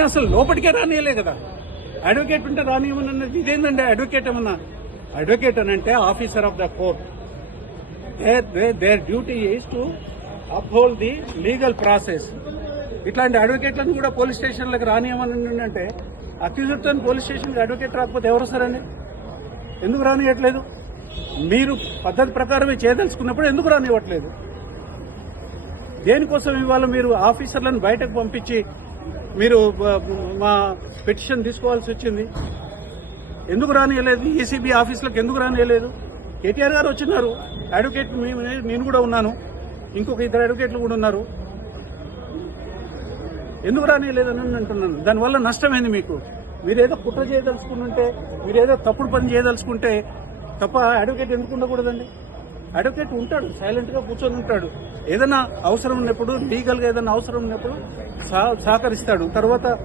కానీ అసలు లోపలికే రానియలే కదా. అడ్వకేట్ ఉంటే రానియమన్నది ఇదేందండి? అడ్వకేట్ ఏమన్నా? అడ్వకేట్ అని అంటే officer of the court their duty is to uphold the legal process ఇట్లాంటి అడ్వకేట్లను కూడా పోలీస్ స్టేషన్లకు రానియమని అంటే అక్యూజ్తో పోలీస్ స్టేషన్కి అడ్వకేట్ రాకపోతే ఎవరు వస్తారండి? ఎందుకు రానియట్లేదు? మీరు పద్ధతి ప్రకారమే చేయదలుచుకున్నప్పుడు ఎందుకు రానివ్వట్లేదు? దేనికోసం ఇవాళ మీరు ఆఫీసర్లను బయటకు పంపించి మీరు మా పిటిషన్ తీసుకోవాల్సి వచ్చింది. ఎందుకు రానియలేదు? ఏసీబీ ఆఫీసులకు ఎందుకు రానియలేదు? కేటీఆర్ గారు వచ్చినారు. అడ్వకేట్ మేము- నేను కూడా ఉన్నాను. ఇంకొక ఇద్దరు అడ్వకేట్లు కూడా ఉన్నారు. ఎందుకు రానియలేదని నేను అంటున్నాను. దానివల్ల నష్టమైంది మీకు. మీరేదో కుట్ర చేయదలుచుకుంటుంటే మీరేదో తప్పుడు పని చేయదలుచుకుంటే తప్ప అడ్వకేట్ ఎందుకు ఉండకూడదండి? అడ్వకేట్ ఉంటాడు సైలెంట్గా కూర్చొని ఉంటాడు. ఏదైనా అవసరం ఉన్నప్పుడు లీగల్గా ఏదైనా అవసరం ఉన్నప్పుడు సహకరిస్తాడు. తర్వాత